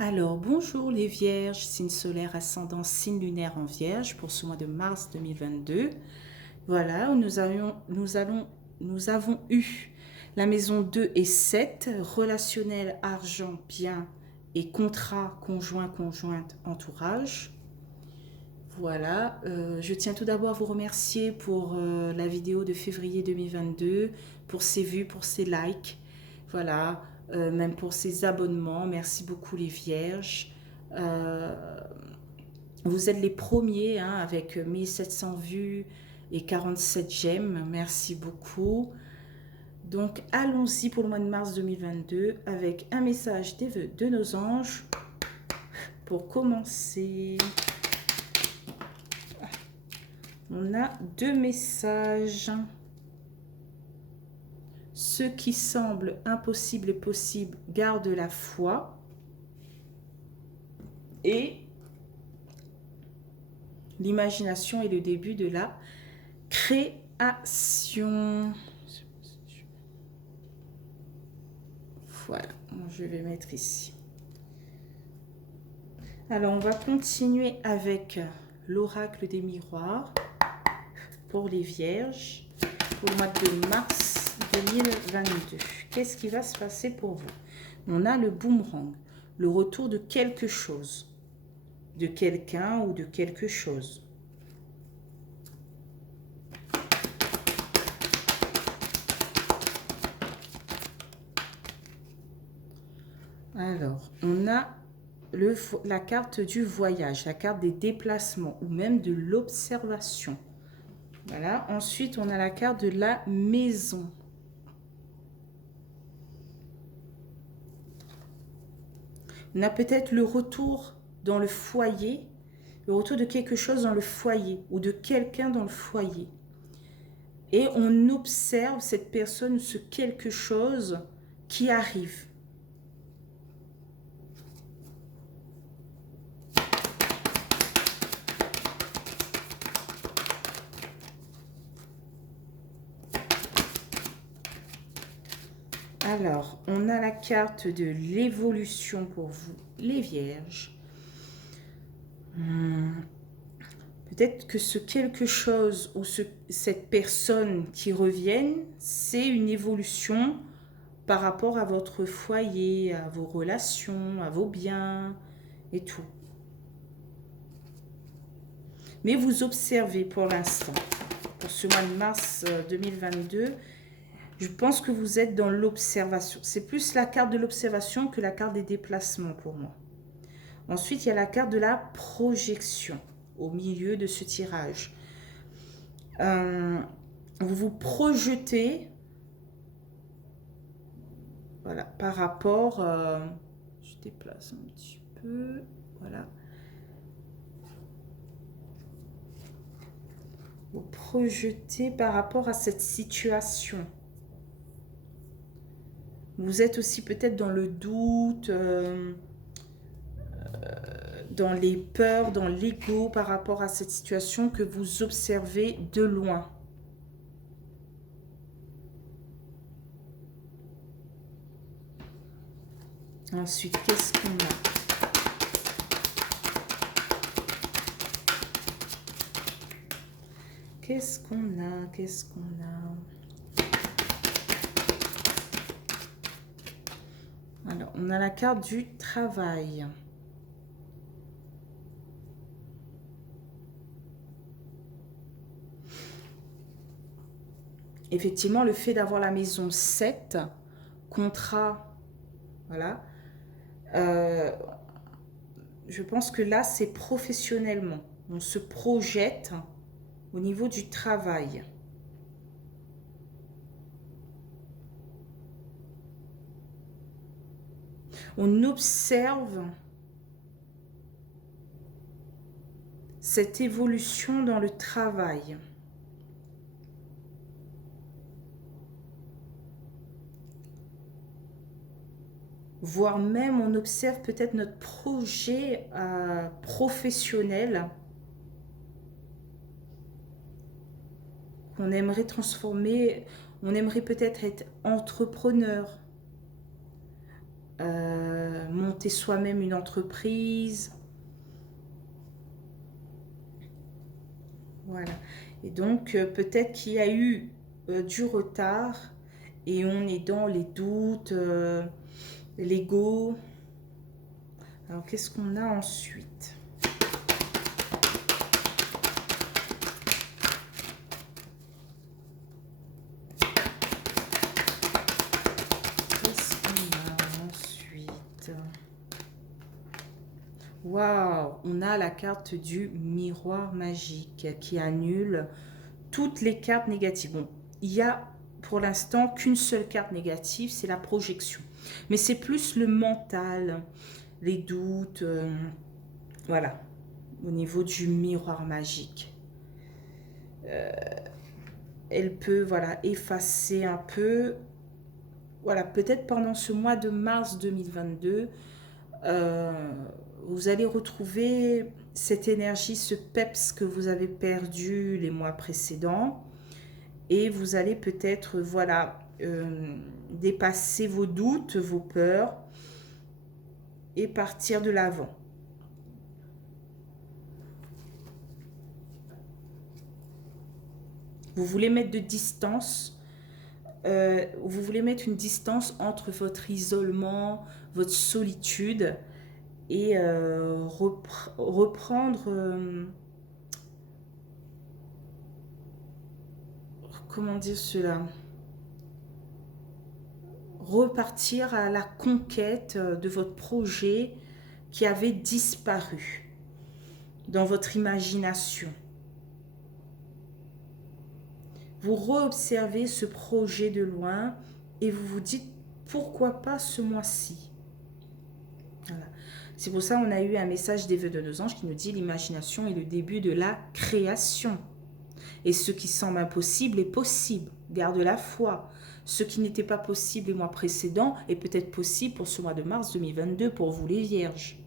Alors, bonjour les Vierges, signe solaire, ascendant, signe lunaire en Vierge pour ce mois de mars 2022. Voilà, où nous avons eu la maison 2 et 7, relationnel, argent, bien et contrat, conjoint, conjointe, entourage. Voilà, je tiens tout d'abord à vous remercier pour la vidéo de février 2022, pour ses vues, pour ses likes, voilà, même pour ses abonnements. Merci beaucoup les Vierges. Euh, Vous êtes les premiers hein, avec 1700 vues et 47 j'aime. Merci beaucoup. Donc allons-y pour le mois de mars 2022 avec un message des vœux de nos anges pour commencer. On a deux messages. Ce qui semble impossible est possible, garde la foi. Et l'imagination est le début de la création. Voilà, je vais mettre ici. Alors, on va continuer avec l'oracle des miroirs pour les vierges pour le mois de mars 2022. Qu'est-ce qui va se passer pour vous? On a le boomerang, le retour de quelque chose, de quelqu'un ou de quelque chose. Alors, on a la carte du voyage, la carte des déplacements ou même de l'observation. Voilà. Ensuite, on a la carte de la maison. On a peut-être le retour dans le foyer, le retour de quelque chose dans le foyer ou de quelqu'un dans le foyer. Et on observe cette personne ou ce quelque chose qui arrive. Alors, on a la carte de l'évolution pour vous, les vierges. Peut-être que ce quelque chose ou cette personne qui revienne, c'est une évolution par rapport à votre foyer, à vos relations, à vos biens et tout. Mais vous observez pour l'instant, pour ce mois de mars 2022, je pense que vous êtes dans l'observation. C'est plus la carte de l'observation que la carte des déplacements pour moi. Ensuite, il y a la carte de la projection au milieu de ce tirage. Vous vous projetez, voilà, par rapport, je déplace un petit peu, voilà. Vous projetez par rapport à cette situation. Vous êtes aussi peut-être dans le doute, dans les peurs, dans l'ego par rapport à cette situation que vous observez de loin. Ensuite, qu'est-ce qu'on a? Qu'est-ce qu'on a? Qu'est-ce qu'on a? Alors, on a la carte du travail. Effectivement, le fait d'avoir la maison 7, contrat, voilà, je pense que là, c'est professionnellement. On se projette au niveau du travail. On observe cette évolution dans le travail. Voire même on observe peut-être notre projet professionnel qu'on aimerait transformer. On aimerait peut-être être entrepreneur, monter monter soi-même une entreprise. Voilà. Et donc, peut-être qu'il y a eu du retard et on est dans les doutes, l'ego. Alors, qu'est-ce qu'on a ensuite? Qu'est-ce qu'on a ensuite? Waouh! On a la carte du miroir magique qui annule toutes les cartes négatives. Bon, il y a pour l'instant qu'une seule carte négative, c'est la projection. Mais c'est plus le mental, les doutes, voilà, au niveau du miroir magique. Elle peut, voilà, effacer un peu. Voilà, peut-être pendant ce mois de mars 2022, vous allez retrouver cette énergie, ce peps que vous avez perdu les mois précédents. Et vous allez peut-être, voilà, dépasser vos doutes, vos peurs et partir de l'avant. Vous voulez mettre de distance, vous voulez mettre une distance entre votre isolement, votre solitude et reprendre, comment dire cela, repartir à la conquête de votre projet qui avait disparu dans votre imagination. Vous re-observez ce projet de loin et vous vous dites pourquoi pas ce mois-ci. Voilà. C'est pour ça qu'on a eu un message des vœux de nos anges qui nous dit l'imagination est le début de la création. Et ce qui semble impossible est possible. Garde la foi. Ce qui n'était pas possible les mois précédents est peut-être possible pour ce mois de mars 2022 pour vous les vierges.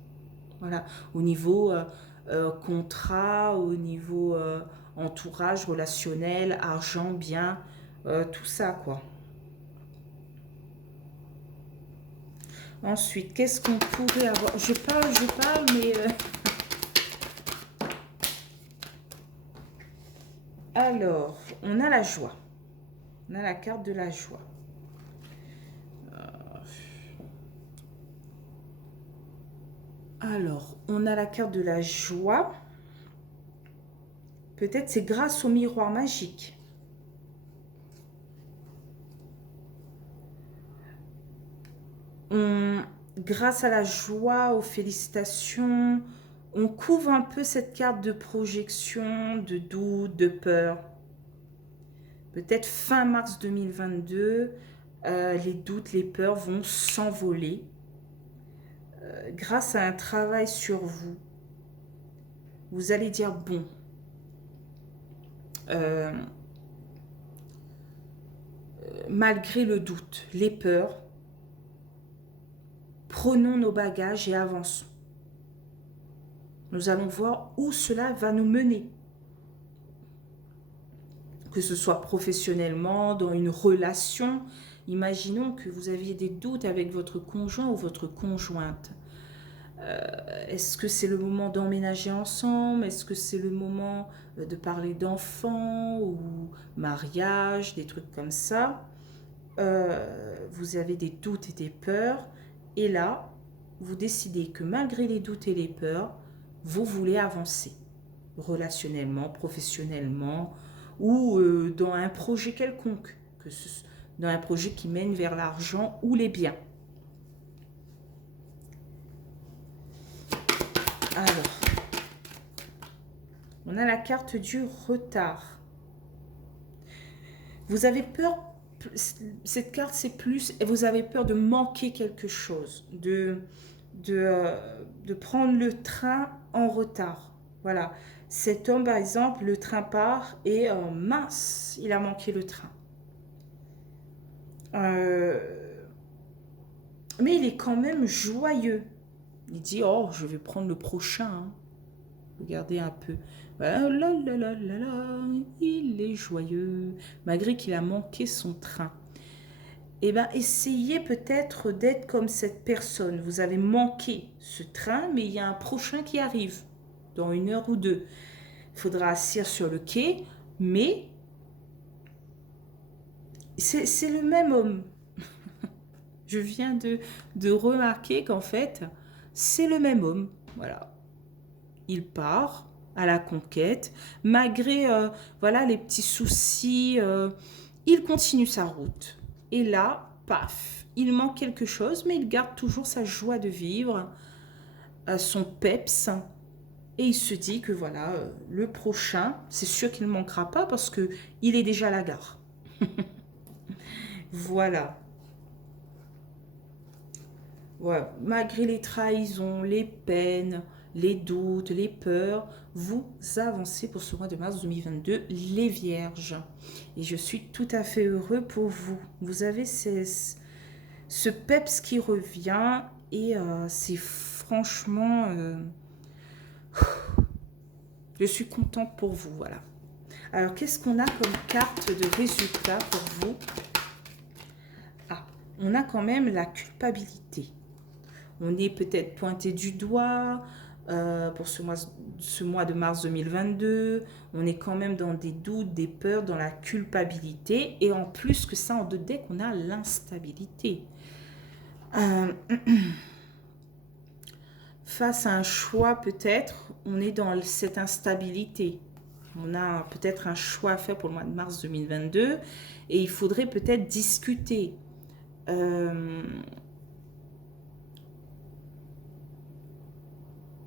Voilà. Au niveau contrat, au niveau entourage, relationnel, argent, bien, tout ça quoi. Ensuite, qu'est-ce qu'on pourrait avoir? Je parle, mais... Alors, on a la joie. On a la carte de la joie. Alors, on a la carte de la joie. Peut-être c'est grâce au miroir magique. Grâce à la joie, aux félicitations, on couvre un peu cette carte de projection, de doute, de peur. Peut-être fin mars 2022, les doutes, les peurs vont s'envoler grâce à un travail sur vous. Vous allez dire, bon, malgré le doute, les peurs, prenons nos bagages et avançons. Nous allons voir où cela va nous mener. Que ce soit professionnellement, dans une relation. Imaginons que vous aviez des doutes avec votre conjoint ou votre conjointe. Est-ce que c'est le moment d'emménager ensemble? Est-ce que c'est le moment de parler d'enfants ou mariage, des trucs comme ça? Vous avez des doutes et des peurs. Et là, vous décidez que malgré les doutes et les peurs, vous voulez avancer relationnellement, professionnellement ou dans un projet quelconque, dans un projet qui mène vers l'argent ou les biens. Alors, on a la carte du retard. Vous avez peur, cette carte c'est plus, vous avez peur de manquer quelque chose, de prendre le train en retard. Voilà, cet homme par exemple, le train part et mince, il a manqué le train. Mais il est quand même joyeux. Il dit, oh, je vais prendre le prochain. Hein. Regardez un peu. Ah, là, là, là, là, il est joyeux, malgré qu'il a manqué son train. eh bien, essayez peut-être d'être comme cette personne. Vous avez manqué ce train, mais il y a un prochain qui arrive dans 1 heure ou 2. Il faudra asseoir sur le quai, mais c'est le même homme. Je viens de remarquer qu'en fait, c'est le même homme. Voilà. Il part à la conquête, malgré voilà, les petits soucis, il continue sa route. Et là, paf, il manque quelque chose, mais il garde toujours sa joie de vivre, son peps, et il se dit que voilà, le prochain, c'est sûr qu'il ne manquera pas parce que il est déjà à la gare. Voilà. Ouais, malgré les trahisons, les peines, les doutes, les peurs, vous avancez pour ce mois de mars 2022, les vierges. Et je suis tout à fait heureux pour vous. Vous avez ce peps qui revient et c'est franchement... je suis contente pour vous, voilà. Alors, qu'est-ce qu'on a comme carte de résultat pour vous? Ah, on a quand même la culpabilité. On est peut-être pointé du doigt pour ce mois de mars 2022. On est quand même dans des doutes, des peurs, dans la culpabilité. Et en plus que ça, en deux decks, on a l'instabilité. Euh, face à un choix, peut-être, on est dans cette instabilité. On a peut-être un choix à faire pour le mois de mars 2022. Et il faudrait peut-être discuter.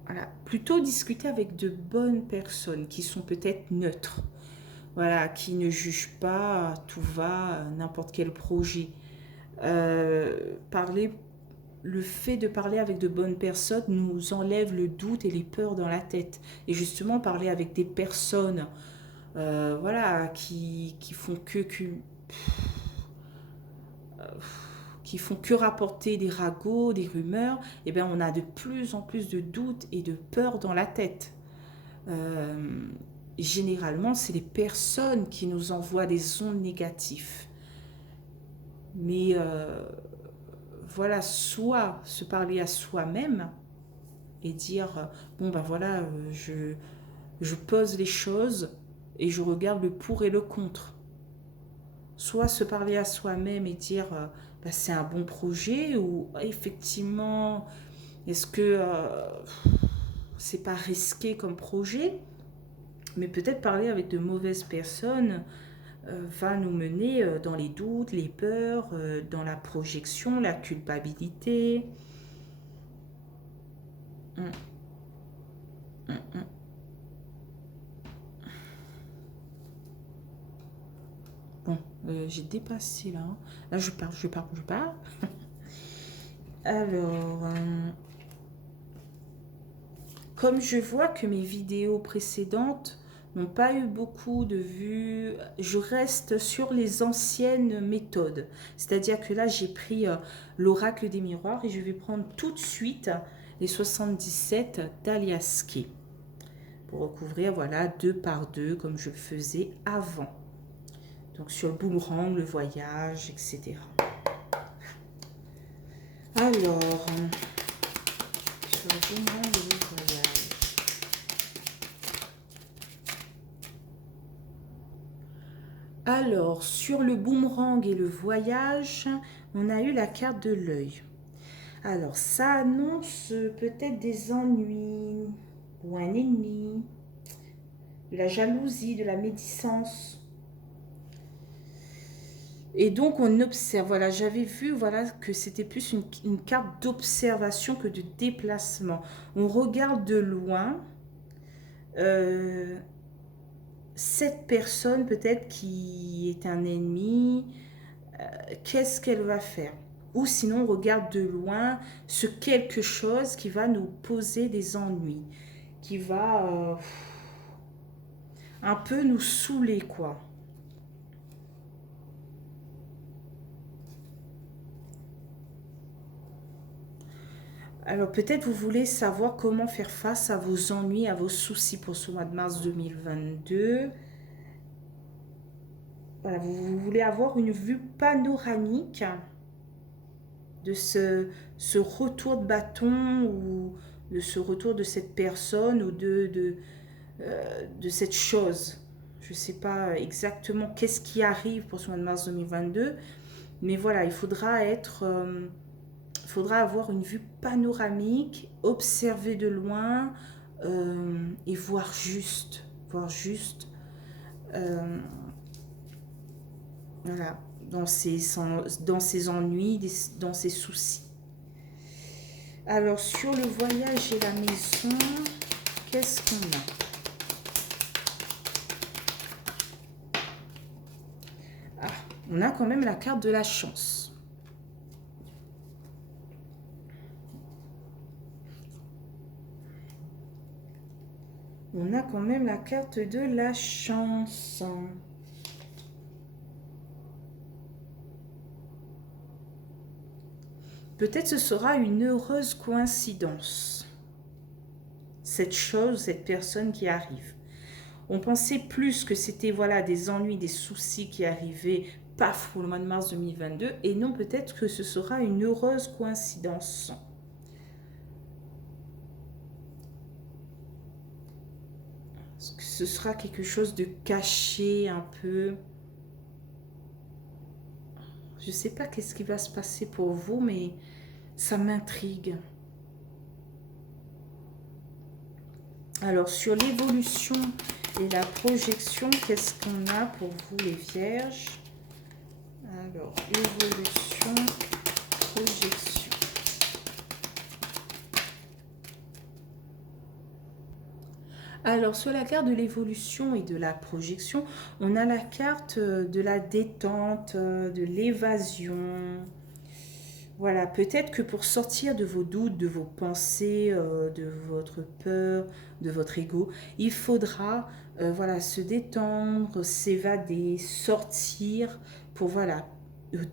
Voilà, plutôt discuter avec de bonnes personnes qui sont peut-être neutres, voilà, qui ne jugent pas tout va, n'importe quel projet. Parler, le fait de parler avec de bonnes personnes nous enlève le doute et les peurs dans la tête. Et justement, parler avec des personnes, voilà, qui font qui font que rapporter des ragots, des rumeurs, eh bien on a de plus en plus de doutes et de peurs dans la tête. Euh, Généralement, c'est les personnes qui nous envoient des ondes négatives. Mais voilà, soit se parler à soi-même et dire, bon ben voilà, je pose les choses et je regarde le pour et le contre. Soit se parler à soi-même et dire, bah, c'est un bon projet ou effectivement, est-ce que c'est pas risqué comme projet, mais peut-être parler avec de mauvaises personnes va nous mener dans les doutes, les peurs, dans la projection, la culpabilité. Hum, hum, hum. Bon, j'ai dépassé là. Là, je pars, je pars, je pars. Alors, comme je vois que mes vidéos précédentes n'ont pas eu beaucoup de vues, je reste sur les anciennes méthodes. C'est-à-dire que là, j'ai pris l'oracle des miroirs et je vais prendre tout de suite les 77 d'Aliaské pour recouvrir, voilà, 2 par 2 comme je le faisais avant. Donc sur le boomerang, le voyage, etc. Alors, sur le boomerang et le voyage. Alors, sur le boomerang et le voyage, on a eu la carte de l'œil. Alors, ça annonce peut-être des ennuis ou un ennemi, de la jalousie, de la médisance. Et donc, on observe. Voilà, j'avais vu voilà, que c'était plus une carte d'observation que de déplacement. On regarde de loin cette personne peut-être qui est un ennemi. Qu'est-ce qu'elle va faire? Ou sinon, on regarde de loin ce quelque chose qui va nous poser des ennuis, qui va un peu nous saouler, quoi. Alors peut-être vous voulez savoir comment faire face à vos ennuis, à vos soucis pour ce mois de mars 2022. Voilà, vous voulez avoir une vue panoramique de ce retour de bâton ou de ce retour de cette personne ou de cette chose. Je ne sais pas exactement qu'est-ce qui arrive pour ce mois de mars 2022, mais voilà, il faudra avoir une vue panoramique, observer de loin et euh, voilà, dans ses ennuis, dans ses soucis. Alors, sur le voyage et la maison, qu'est-ce qu'on a? Ah, on a quand même la carte de la chance. On a quand même la carte de la chance. Peut-être ce sera une heureuse coïncidence. Cette chose, cette personne qui arrive. On pensait plus que c'était voilà des ennuis, des soucis qui arrivaient, paf, pour le mois de mars 2022. Et non, peut-être que ce sera une heureuse coïncidence. Est-ce que ce sera quelque chose de caché un peu? Je ne sais pas qu'est-ce qui va se passer pour vous, mais ça m'intrigue. Alors, sur l'évolution et la projection, qu'est-ce qu'on a pour vous, les vierges? Alors, évolution, projection. Alors, sur la carte de l'évolution et de la projection, on a la carte de la détente, de l'évasion. Voilà, peut-être que pour sortir de vos doutes, de vos pensées, de votre peur, de votre ego, il faudra voilà, se détendre, s'évader, sortir pour voilà,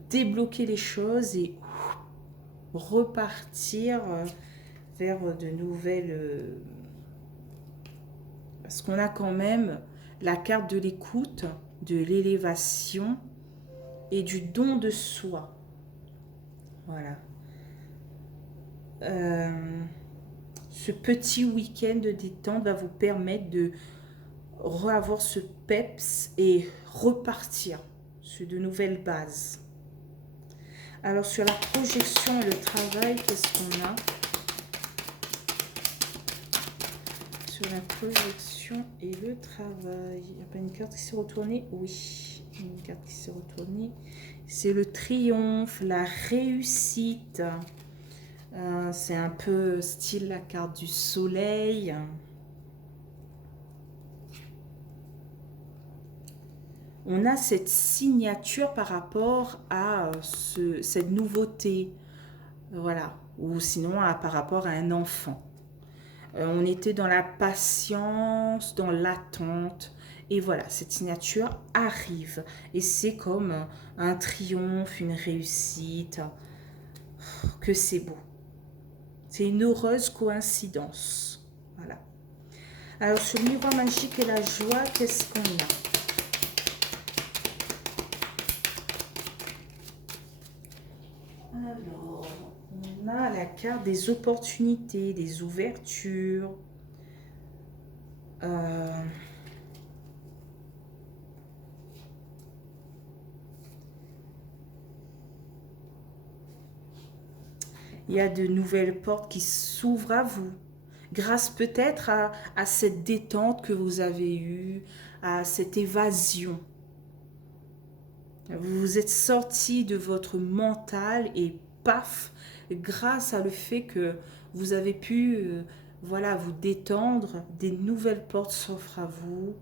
débloquer les choses et repartir vers de nouvelles... parce qu'on a quand même la carte de l'écoute, de l'élévation et du don de soi. Voilà. Ce petit week-end de détente va vous permettre de reavoir ce peps et repartir sur de nouvelles bases. Alors sur la projection et le travail, qu'est-ce qu'on a? Sur la projection et le travail, il n'y a pas une carte qui s'est retournée? Oui, une carte qui s'est retournée. C'est le triomphe, la réussite. C'est un peu style la carte du soleil. On a cette signature par rapport à cette nouveauté. Voilà. Ou sinon par rapport à un enfant. On était dans la patience, dans l'attente. Et voilà, cette signature arrive. Et c'est comme un triomphe, une réussite. Que c'est beau. C'est une heureuse coïncidence. Voilà. Alors, sur le miroir magique et la joie, qu'est-ce qu'on a? Alors, on a la carte des opportunités, des ouvertures. Il y a de nouvelles portes qui s'ouvrent à vous, grâce peut-être à cette détente que vous avez eue, à cette évasion. Vous vous êtes sorti de votre mental et paf, grâce à le fait que vous avez pu voilà, vous détendre, des nouvelles portes s'offrent à vous.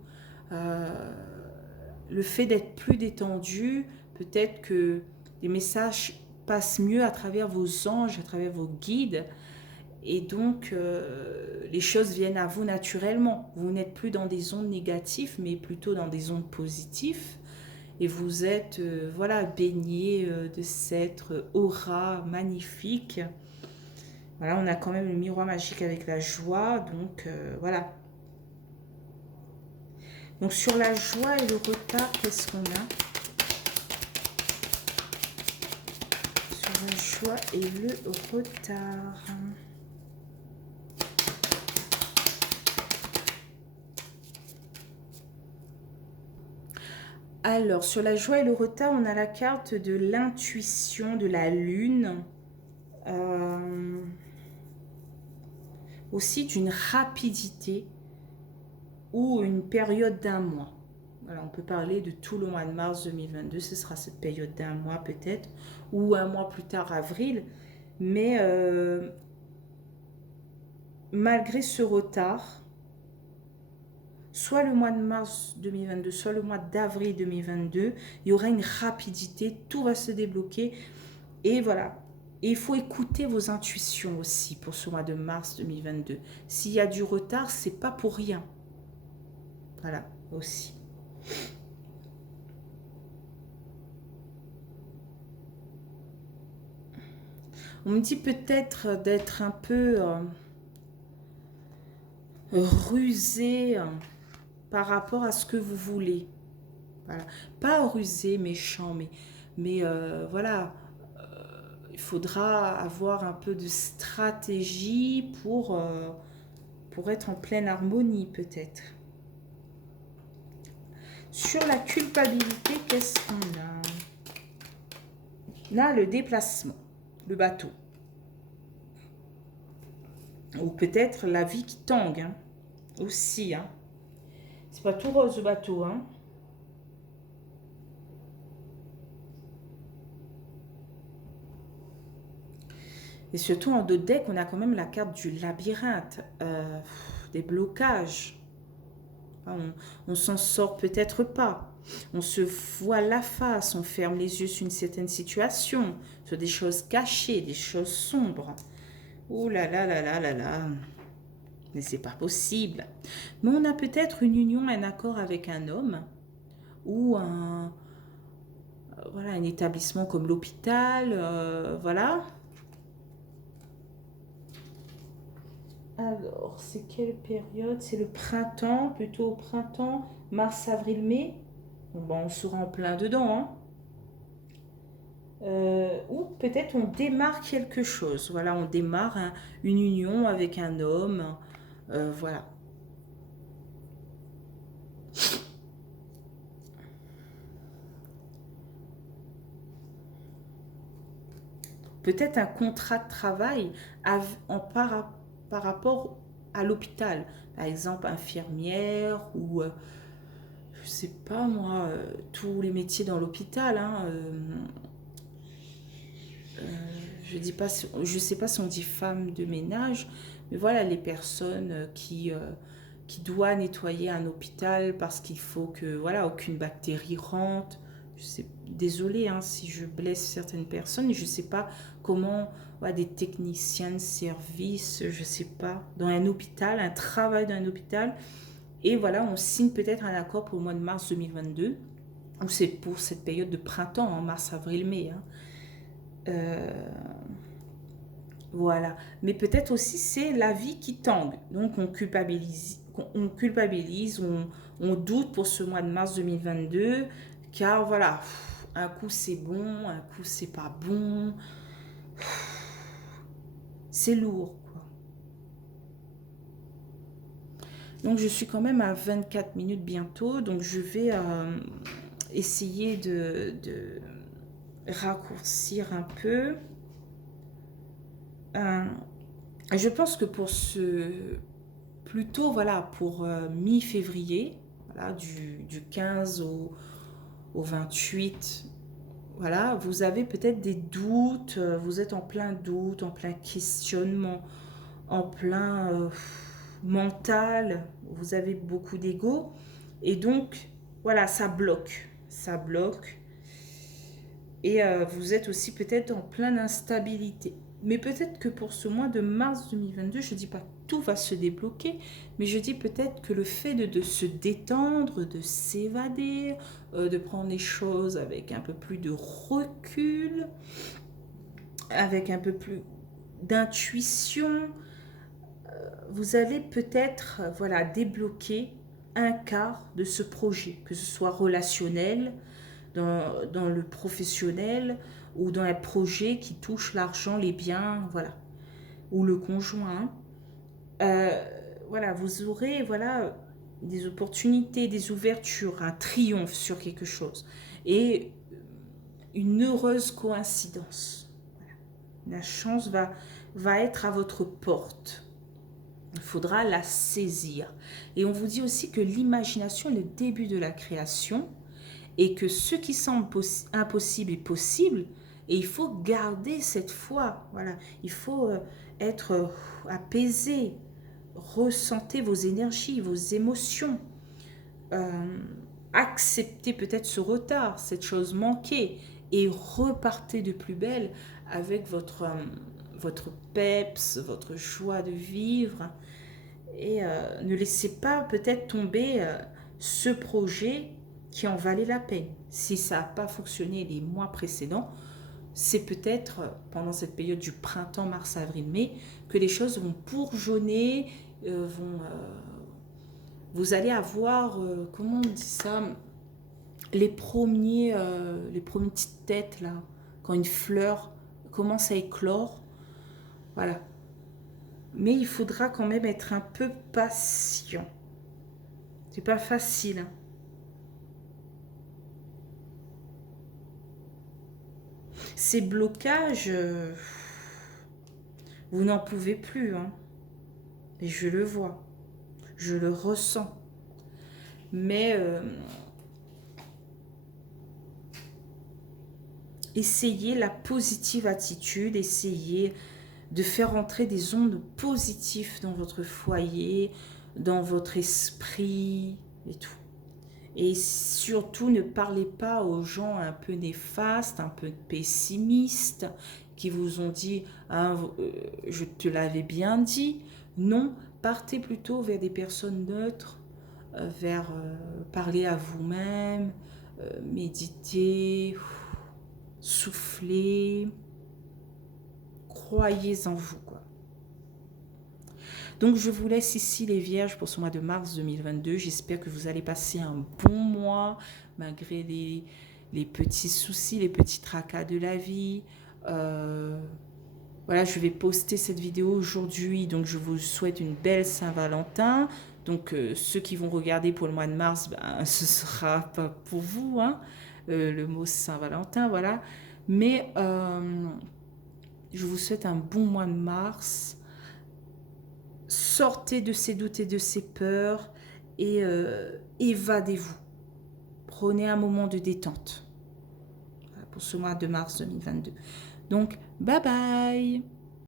Le fait d'être plus détendu, peut-être que les messages passent mieux à travers vos anges, à travers vos guides. Et donc, les choses viennent à vous naturellement. Vous n'êtes plus dans des ondes négatives, mais plutôt dans des ondes positives. Et vous êtes voilà, baigné de cette aura magnifique. Voilà, on a quand même le miroir magique avec la joie. Donc, voilà. Donc, sur la joie et le retard, qu'est-ce qu'on a? La joie et le retard. Alors, sur la joie et le retard, on a la carte de l'intuition, de la lune. Aussi d'une rapidité ou une période d'un mois. Voilà, on peut parler de tout le mois de mars 2022, ce sera cette période d'un mois peut-être, ou un mois plus tard, avril. Mais malgré ce retard, soit le mois de mars 2022, soit le mois d'avril 2022, il y aura une rapidité, tout va se débloquer. Et voilà, et il faut écouter vos intuitions aussi pour ce mois de mars 2022. S'il y a du retard, c'est pas pour rien. Voilà, aussi. On me dit peut-être d'être un peu rusé par rapport à ce que vous voulez. Voilà. Pas rusé, méchant, mais voilà, il faudra avoir un peu de stratégie pour être en pleine harmonie peut-être. Sur la culpabilité, qu'est-ce qu'on a? Là, le déplacement, le bateau. Ou peut-être la vie qui tangue, hein, aussi. Hein. C'est pas tout rose, le bateau. Hein. Et surtout, en dos de deck, on a quand même la carte du labyrinthe, des blocages. On s'en sort peut-être pas. On se voile la face, on ferme les yeux sur une certaine situation, sur des choses cachées, des choses sombres. Oh là là là là là là. Mais c'est pas possible. Mais on a peut-être une union, un accord avec un homme ou voilà, un établissement comme l'hôpital, voilà. Alors, c'est quelle période? C'est le printemps, plutôt au printemps, mars, avril, mai. Bon, ben, on sera en plein dedans. Hein. Ou peut-être on démarre quelque chose. Voilà, on démarre une union avec un homme. Voilà. Peut-être un contrat de travail par rapport à l'hôpital. Par exemple, infirmière ou, je sais pas moi, tous les métiers dans l'hôpital. Hein, je sais pas si on dit femme de ménage, mais voilà les personnes qui doivent nettoyer un hôpital parce qu'il faut que voilà aucune bactérie rentre. Je sais, désolée hein, si je blesse certaines personnes, je sais pas comment voilà, des techniciens de service, je sais pas, dans un hôpital, un travail dans un hôpital, et voilà on signe peut-être un accord pour le mois de mars 2022 ou c'est pour cette période de printemps, en mars, avril, mai. Hein. Euh, Voilà. Mais peut-être aussi c'est la vie qui tangue. Donc on doute pour ce mois de mars 2022, car voilà, un coup c'est bon, un coup c'est pas bon. C'est lourd, quoi. Donc je suis quand même à 24 minutes bientôt, donc je vais essayer de raccourcir un peu. Euh, je pense que pour ce plutôt voilà pour mi-février, voilà, du 15 au 28, voilà, vous avez peut-être des doutes, vous êtes en plein doute, en plein questionnement, en plein mental, vous avez beaucoup d'ego, et donc voilà, ça bloque, et vous êtes aussi peut-être en pleine instabilité. Mais peut-être que pour ce mois de mars 2022, je ne dis pas que tout va se débloquer, mais je dis peut-être que le fait de se détendre, de s'évader, de prendre les choses avec un peu plus de recul, avec un peu plus d'intuition, vous allez peut-être voilà, débloquer un quart de ce projet, que ce soit relationnel, dans le professionnel, ou dans un projet qui touche l'argent, les biens, voilà, ou le conjoint. Voilà, vous aurez voilà, des opportunités, des ouvertures, un triomphe sur quelque chose. Et une heureuse coïncidence. Voilà. La chance va être à votre porte. Il faudra la saisir. Et on vous dit aussi que l'imagination est le début de la création et que ce qui semble impossible est possible. Et il faut garder cette foi. Voilà. Il faut être apaisé. Ressentez vos énergies, vos émotions. Acceptez peut-être ce retard, cette chose manquée. Et repartez de plus belle avec votre peps, votre joie de vivre. Et ne laissez pas peut-être tomber ce projet qui en valait la peine. Si ça n'a pas fonctionné les mois précédents, c'est peut-être pendant cette période du printemps, mars, avril, mai, que les choses vont bourgeonner, vous allez avoir, comment on dit ça, les premières petites têtes là, quand une fleur commence à éclore, voilà. Mais il faudra quand même être un peu patient. C'est pas facile. Hein. Ces blocages, vous n'en pouvez plus. Hein. Et je le vois. Je le ressens. Mais essayez la positive attitude. Essayez de faire entrer des ondes positives dans votre foyer, dans votre esprit et tout. Et surtout, ne parlez pas aux gens un peu néfastes, un peu pessimistes, qui vous ont dit ah, « je te l'avais bien dit ». Non, partez plutôt vers des personnes neutres, vers parler à vous-même, méditer, souffler, croyez en vous, quoi. Donc je vous laisse ici les vierges pour ce mois de mars 2022. J'espère que vous allez passer un bon mois malgré les petits soucis, les petits tracas de la vie. Voilà, je vais poster cette vidéo aujourd'hui, donc je vous souhaite une belle Saint-Valentin. Donc ceux qui vont regarder pour le mois de mars, ben, ce sera pas pour vous, hein, le mot Saint-Valentin, voilà. Mais je vous souhaite un bon mois de mars. Sortez de ces doutes et de ces peurs et évadez-vous. Prenez un moment de détente pour ce mois de mars 2022. Donc, bye bye!